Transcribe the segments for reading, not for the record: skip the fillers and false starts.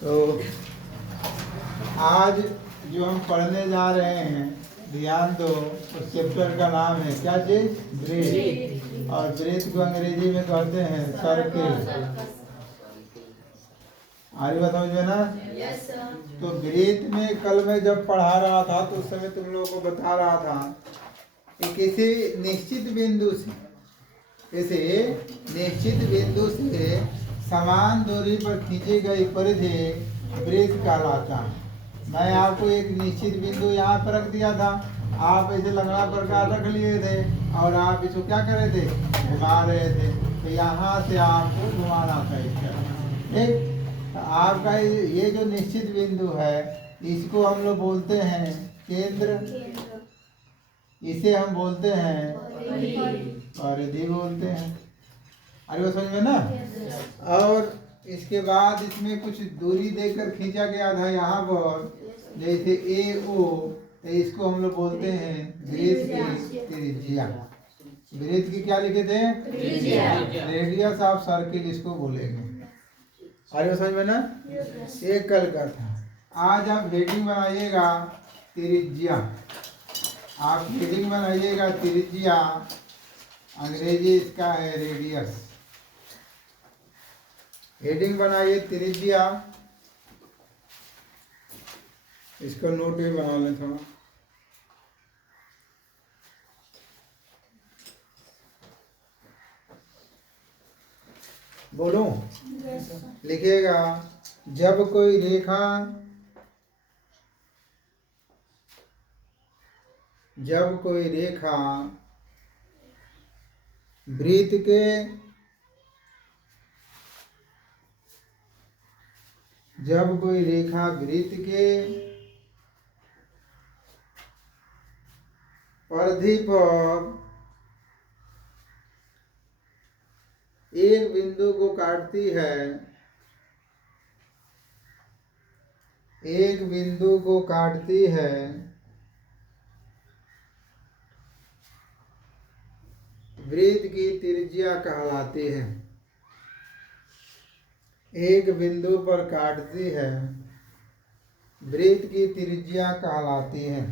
तो आज जो हम पढ़ने जा रहे हैं, ध्यान दो, उस चैप्टर का नाम है क्या चीज? ब्रेथ। और ब्रेथ को अंग्रेजी में कहते हैं सर्किल। आज बताओ जो है ना। Yes sir. तो ब्रेथ में कल मैं जब पढ़ा रहा था तो उस समय तुम लोगों को बता रहा था कि किसी निश्चित बिंदु से समान दूरी पर खींची गई परिधि ब्रेथ कहलाता है। मैं आपको एक निश्चित बिंदु यहाँ पर रख दिया था, आप ऐसे लगड़ा प्रकार रख लिए थे और आप इसको क्या कर रहे थे? घुमा रहे थे। तो यहाँ से आपको घुमाना था इस तरह। ठीक, तो आपका ये जो निश्चित बिंदु है इसको हम लोग बोलते हैं केंद्र, इसे हम बोलते हैं परिधि बोलते हैं। अरे वो समझ में ना। और इसके बाद इसमें कुछ दूरी देकर खींचा गया था यहाँ पर, जैसे ए ओ, तो इसको हम लोग बोलते हैं ब्रेथ की त्रिज्या। ब्रेथ की क्या लिखे थे? रेडियस ऑफ सर्किल इसको बोलेंगे। अरे वो समझ में ना। एक कल का था। आज आप हेडिंग बनाइएगा त्रिज्या। आप हेडिंग बनाइएगा त्रिज्या, अंग्रेजी इसका है रेडियस। हेडिंग बनाइए त्रिज्या, इसको नोट भी बना लें थोड़ा। बोलो लिखिएगा, जब कोई रेखा वृत्त के परिधि पर एक बिंदु को काटती है, वृत्त की त्रिज्या कहलाती है। एक बिंदु पर काटती है, वृत्त की त्रिज्या कहलाती है।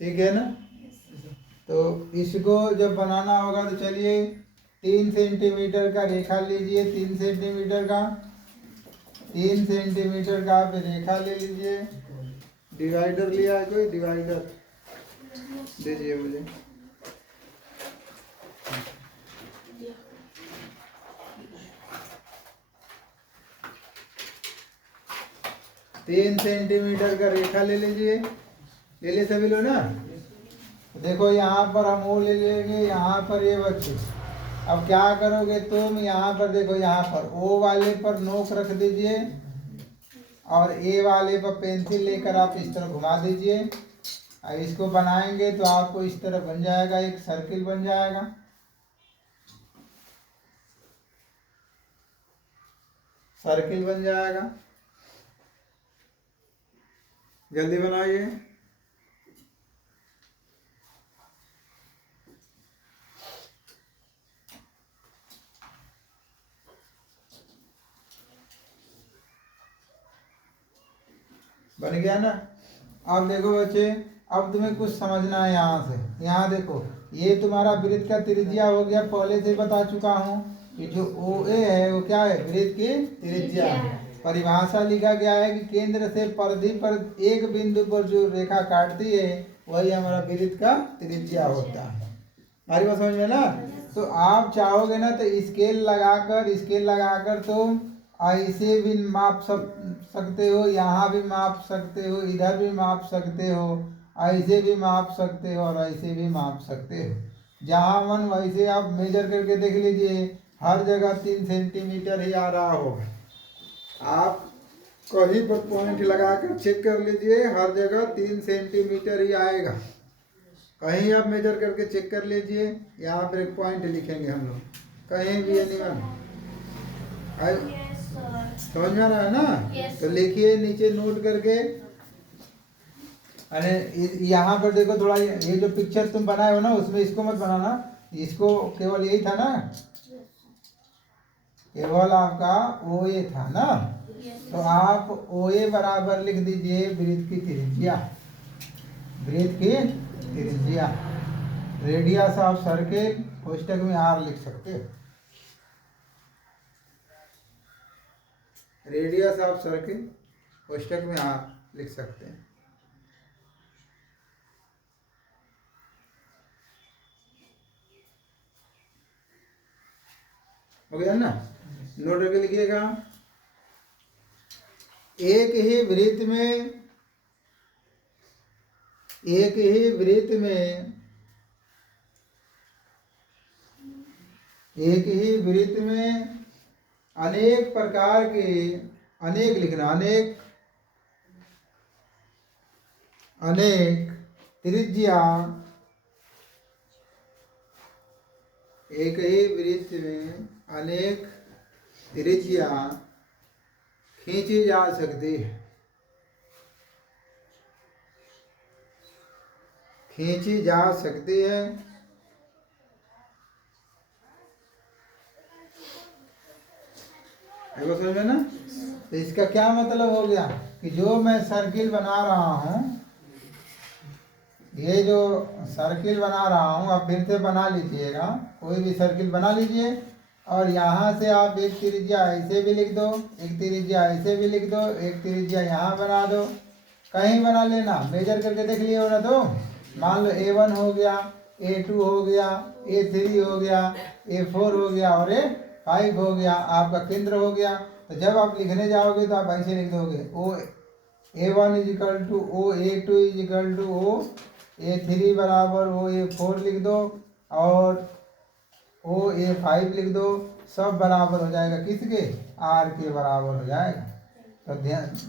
ठीक है ना। तो इसको जब बनाना होगा तो चलिए 3 सेंटीमीटर का रेखा लीजिए। 3 सेंटीमीटर का आप रेखा ले लीजिए। डिवाइडर लिया है कोई? डिवाइडर दीजिए मुझे। तीन सेंटीमीटर का रेखा ले लीजिए। ले ले सभी लोग ना। देखो यहाँ पर हम वो ले लेंगे, यहाँ पर ये बच्चे। अब क्या करोगे तुम? यहाँ पर देखो, यहाँ पर ओ वाले पर नोक रख दीजिए और ए वाले पर पेंसिल लेकर आप इस तरह घुमा दीजिए। और इसको बनाएंगे तो आपको इस तरह बन जाएगा, एक सर्किल बन जाएगा। सर्किल बन जाएगा। जल्दी बनाइए। बन गया ना। अब देखो बच्चे, अब तुम्हें कुछ समझना है। यहाँ से यहाँ देखो, ये तुम्हारा वृत्त का त्रिज्या हो गया, पहले से बता चुका हूँ कि जो ओ ए है वो क्या है? वृत्त की त्रिज्या है। परिभाषा लिखा गया है कि केंद्र से परिधि पर एक बिंदु पर जो रेखा काटती है वही हमारा वृत्त का त्रिज्या होता है। हमारी बात समझ में ना। तो आप चाहोगे ना तो स्केल लगाकर तुम ऐसे भी माप सकते हो, यहाँ भी माप सकते हो, इधर भी माप सकते हो, ऐसे भी माप सकते हो और ऐसे भी माप सकते हो। जहाँ मन वैसे आप मेजर करके देख लीजिए, हर जगह 3 सेंटीमीटर ही आ रहा होगा। आप कहीं पर पॉइंट लगाकर चेक कर लीजिए, हर जगह 3 सेंटीमीटर ही आएगा। कहीं आप मेजर करके चेक कर लीजिए, यहाँ पर एक पॉइंट लिखेंगे हम लोग, कहीं भी एनीवन। समझ में आ रहा है ना। तो लिखिए नीचे नोट करके। अरे यहाँ पर देखो थोड़ा, ये जो पिक्चर तुम बनाए हो ना उसमें इसको मत बनाना, इसको केवल यही था ना, केवल आपका ओ ए था ना, तो आप ओ ए बराबर लिख दीजिए वृत्त की त्रिज्या, वृत्त की त्रिज्या, रेडियस ऑफ सर्किल कोष्टक में आर लिख सकते हो, रेडियस ऑफ सर्किल कोष्टक में आर लिख सकते हैं। हो गया ना, नोट करके लिखिएगा। एक ही वृत्त में अनेक प्रकार के, अनेक लिखना, अनेक त्रिज्या, एक ही वृत्त में अनेक त्रिज्या खींची जा सकती है, खींची जा सकती है। देखो समझ में ना, तो इसका क्या मतलब हो गया कि जो मैं सर्किल बना रहा हूँ, ये जो सर्किल बना रहा हूँ, आप फिर से बना लीजिएगा, कोई भी सर्किल बना लीजिए और यहाँ से आप एक त्रिज्या ऐसे भी लिख दो, एक त्रिज्या ऐसे भी लिख दो, एक त्रिज्या यहाँ बना दो, कहीं बना लेना, मेजर करके देख लिए हो ना। तो मान लो A1 हो गया, A2 हो गया, A3 हो गया, A4 हो गया और A5 हो गया, आपका केंद्र हो गया। तो जब आप लिखने जाओगे तो आप ऐसे लिख दोगे, O A1 is equal to O A2 is equal to O A3 बराबर ओ A4 लिख दो और ओ A5 लिख दो, सब बराबर हो जाएगा किसके, R के बराबर हो जाएगा। तो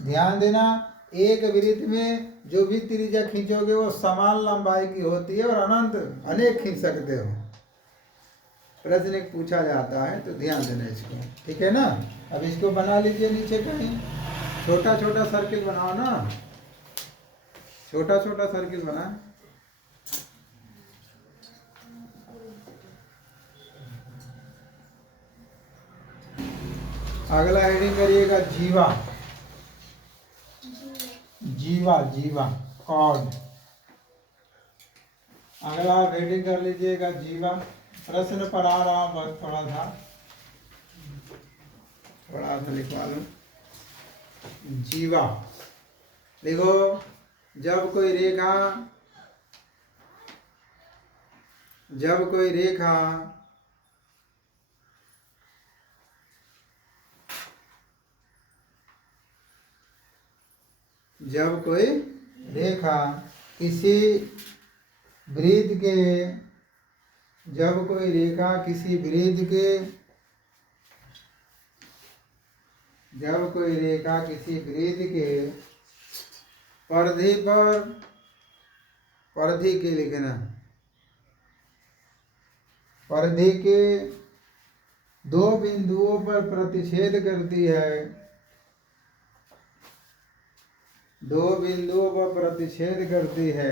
ध्यान देना, एक वृत्त में जो भी त्रिज्या खींचोगे वो समान लंबाई की होती है और अनंत अनेक खींच सकते हो। प्रश्न एक पूछा जाता है तो ध्यान देना इसको, ठीक है ना। अब इसको बना लीजिए, नीचे कहीं छोटा छोटा सर्किल बनाओ ना, छोटा छोटा सर्किल बना। अगला हेडिंग करिएगा जीवा, जीवा जीवा कॉर्ड। अगला हेडिंग कर लीजिएगा जीवा। प्रश्न पढ़ा रहा हूं, बस थोड़ा सा लिखवा लो। जीवा देखो, जब कोई रेखा जब कोई रेखा किसी वृत्त के, जब कोई रेखा किसी वृत्त के, जब कोई रेखा किसी वृत्त के परिधि पर, परिधि के लिखना, परिधि के दो बिंदुओं पर प्रतिच्छेद करती है, दो बिंदुओं पर प्रतिच्छेद करती है,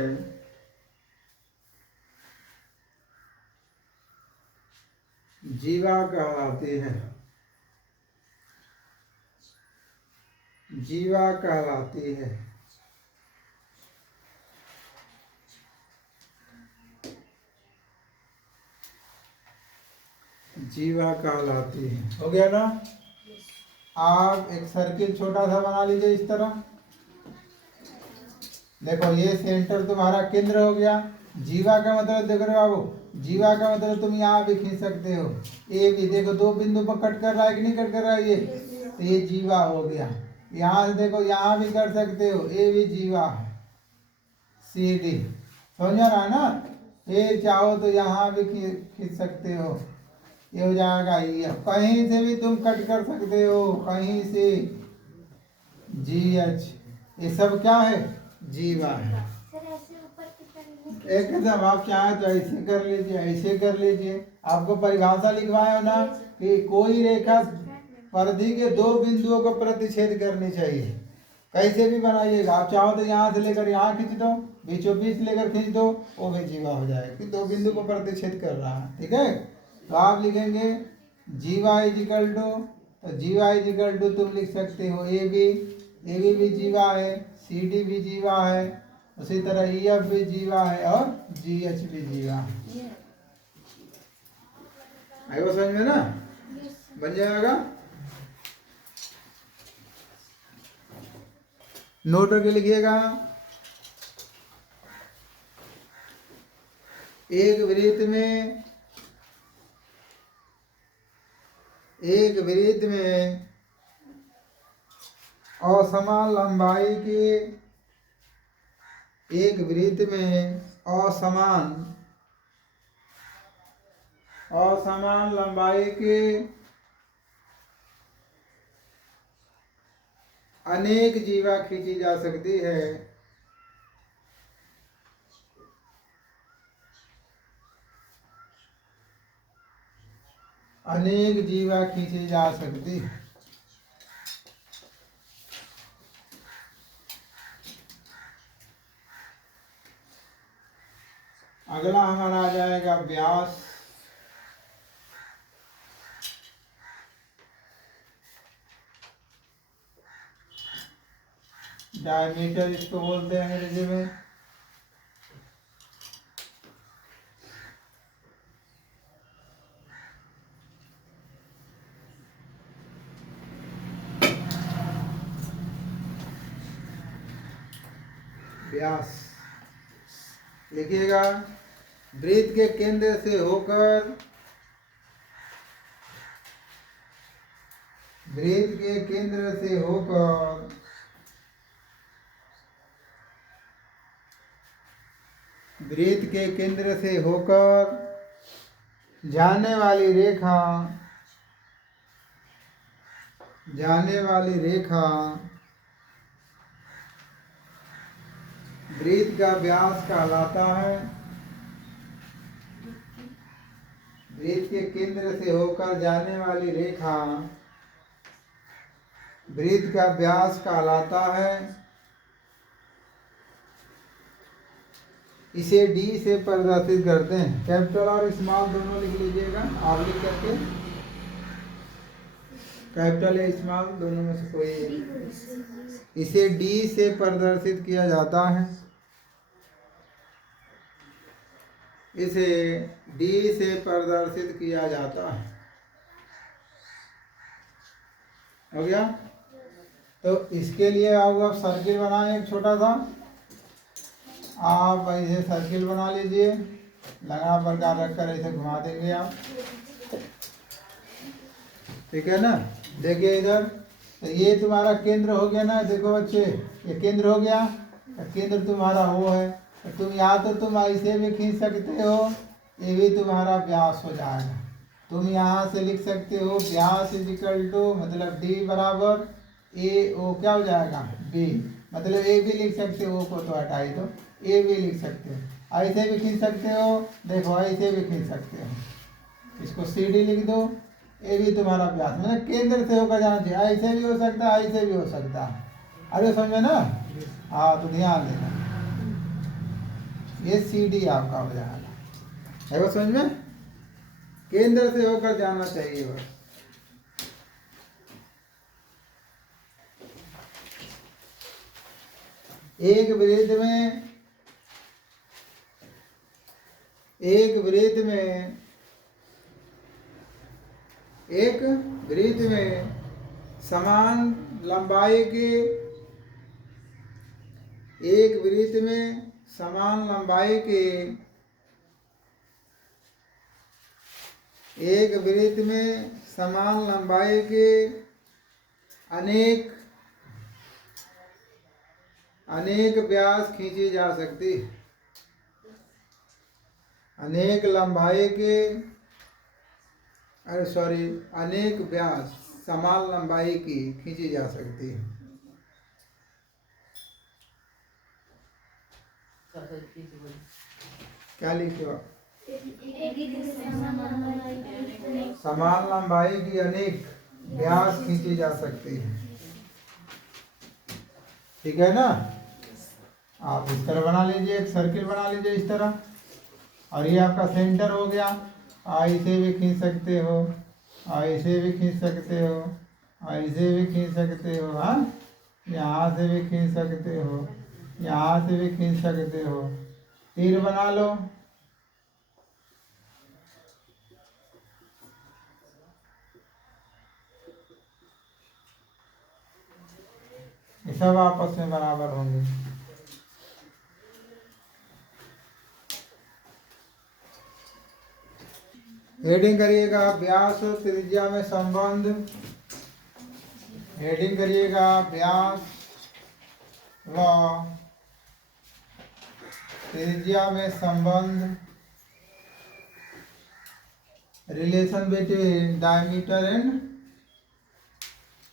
जीवा कहलाती है, जीवा कहलाती है। जीवा कहलाती है। हो गया ना। आप एक सर्किल छोटा सा बना लीजिए इस तरह। देखो ये सेंटर तुम्हारा केंद्र हो गया। जीवा का मतलब देख रहे हो बाबू, जीवा का मतलब तुम यहाँ भी खींच सकते हो, ए भी देखो दो बिंदु पर कट कर रहा है कि नहीं कट कर रहा है, ये तो ये जीवा हो गया। यहाँ से देखो यहाँ भी कर सकते हो, ए भी जीवा है, सी डी समझ रहा है ना। ए चाहो तो यहाँ भी खींच सकते हो, ये हो जाएगा ये। कहीं से भी तुम कट कर सकते हो, कहीं से, जी एच, ये सब क्या है, जीवा है। एकदम आप चाहे तो ऐसे कर लीजिए, ऐसे कर लीजिए। आपको परिभाषा लिखवाया ना कि कोई रेखा परिधि के दो बिंदुओं को प्रतिच्छेद करनी चाहिए, कैसे भी बनाइएगा, आप चाहो तो यहाँ से लेकर यहाँ खींच दो, बीचों बीच लेकर खींच दो, वो भी जीवा हो जाएगा कि दो बिंदु को प्रतिच्छेद कर रहा है। ठीक है, तो आप लिखेंगे जीवा इजिकल टू, तो जीवा इजिकल टू तुम लिख सकते हो ए बी भी जीवा है, सी डी भी जीवा है, उसी तरह ई एफ भी जीवा है और जी एच भी जीवा है। आएगा समझ में ना, बन जाएगा। नोट करके लिखिएगा, एक वृत्त में असमान लंबाई के, एक वृत्त में असमान लंबाई के अनेक जीवा खींची जा सकती है। अनेक जीवा खींची जा सकती है। अगला हमारा आ जाएगा व्यास। डायमीटर इसको बोलते हैं अंग्रेजी में। व्यास लिखिएगा, वृत्त के केंद्र से होकर, वृत्त के केंद्र से होकर वृत्त के केंद्र से होकर जाने वाली रेखा वृत्त का व्यास कहलाता है। वृत्त के केंद्र से होकर जाने वाली रेखा वृत्त का व्यास कहलाता है। इसे डी से प्रदर्शित करते हैं। कैपिटल और स्मॉल दोनों लिख लीजिएगा, आप लिख करके, कैपिटल या स्मॉल दोनों में से कोई। इसे डी से प्रदर्शित किया जाता है। इसे डी से प्रदर्शित किया जाता है। हो गया। तो इसके लिए आप सर्किल बनाएं एक छोटा सा। आप ऐसे सर्किल बना लीजिए, लगा प्रकार रखकर ऐसे घुमा देंगे आप। ठीक है ना, देखिए इधर, तो ये तुम्हारा केंद्र हो गया ना। देखो बच्चे, ये केंद्र हो गया, केंद्र तुम्हारा वो है। तुम या तो तुम ऐसे भी खींच सकते हो, ये भी तुम्हारा व्यास हो जाएगा। तुम यहाँ से लिख सकते हो व्यास इजिकल टू, मतलब डी बराबर ए, ओ क्या हो जाएगा बी, मतलब ए भी लिख सकते हो, ओ को तो हटाई दो, ए भी लिख सकते हो। ऐसे भी खींच सकते हो, देखो ऐसे भी खींच सकते हो। इसको सी डी लिख दो, ए भी तुम्हारा व्यास, मतलब केंद्र से होकर जाना चाहिए। ऐसे भी हो सकता है, ऐसे भी हो सकता है। अरे समझे ना, हाँ तो ध्यान देना, ये सी डी आपका हो जाएगा। है वो समझ में, केंद्र से होकर जाना चाहिए बस। एक वृत्त में समान लंबाई के, एक वृत्त में समान लंबाई के, एक वृत्त में समान लंबाई के अनेक व्यास खींची जा सकती है। अनेक लंबाई के, अनेक व्यास समान लंबाई की खींची जा सकती है। क्या लिखे हो? समान लंबाई की अनेक व्यास खींची जा सकती है। ठीक है ना। आप इस तरह बना लीजिए, एक सर्किल बना लीजिए इस तरह, और ये आपका सेंटर हो गया। ऐसे भी खींच सकते हो, ऐसे भी खींच सकते हो, ऐसे भी खींच सकते हो, हाँ, यहाँ से भी खींच सकते हो, यहाँ से भी खींच सकते हो। तीर बना लो, ये सब आपस में बराबर होंगे। हेडिंग करिएगा व्यास और त्रिज्या में संबंध। हेडिंग करिएगा व्यास व त्रिज्या में संबंध, relation between diameter and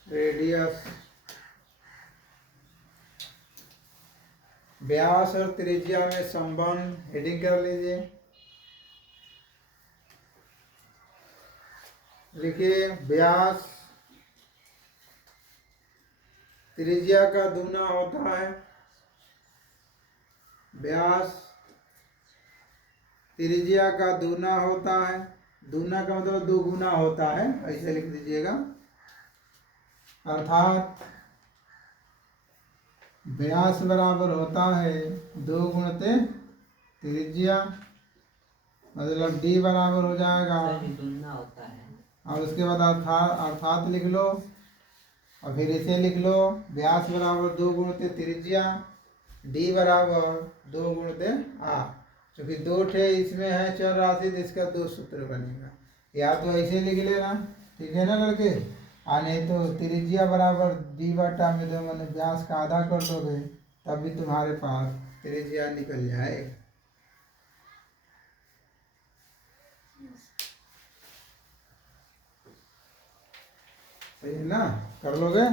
radius. व्यास और त्रिज्या में संबंध, हेडिंग कर लीजिए। लिखिए व्यास त्रिज्या का दूना होता है, व्यास त्रिज्या का दूना होता है। दूना का मतलब दो गुना होता है, ऐसे लिख दीजिएगा। अर्थात व्यास बराबर होता है 2 गुणित त्रिज्या, मतलब d बराबर हो जाएगा। और उसके बाद अर्थात लिख लो, और फिर इसे लिख लो व्यास बराबर 2 गुणित त्रिज्या, d बराबर 2 गुणित r। क्योंकि दो ठे इसमें है चर राशि, तो इसका 2 सूत्र बनेगा। या तो ऐसे लिख लेना, ठीक है ना लड़के। नहीं तो त्रिज्या बराबर d बटा में 2 मैंने व्यास का आधा कर दोगे, तब भी तुम्हारे पास त्रिज्या निकल जाएगा। सही है ना, कर लोगे।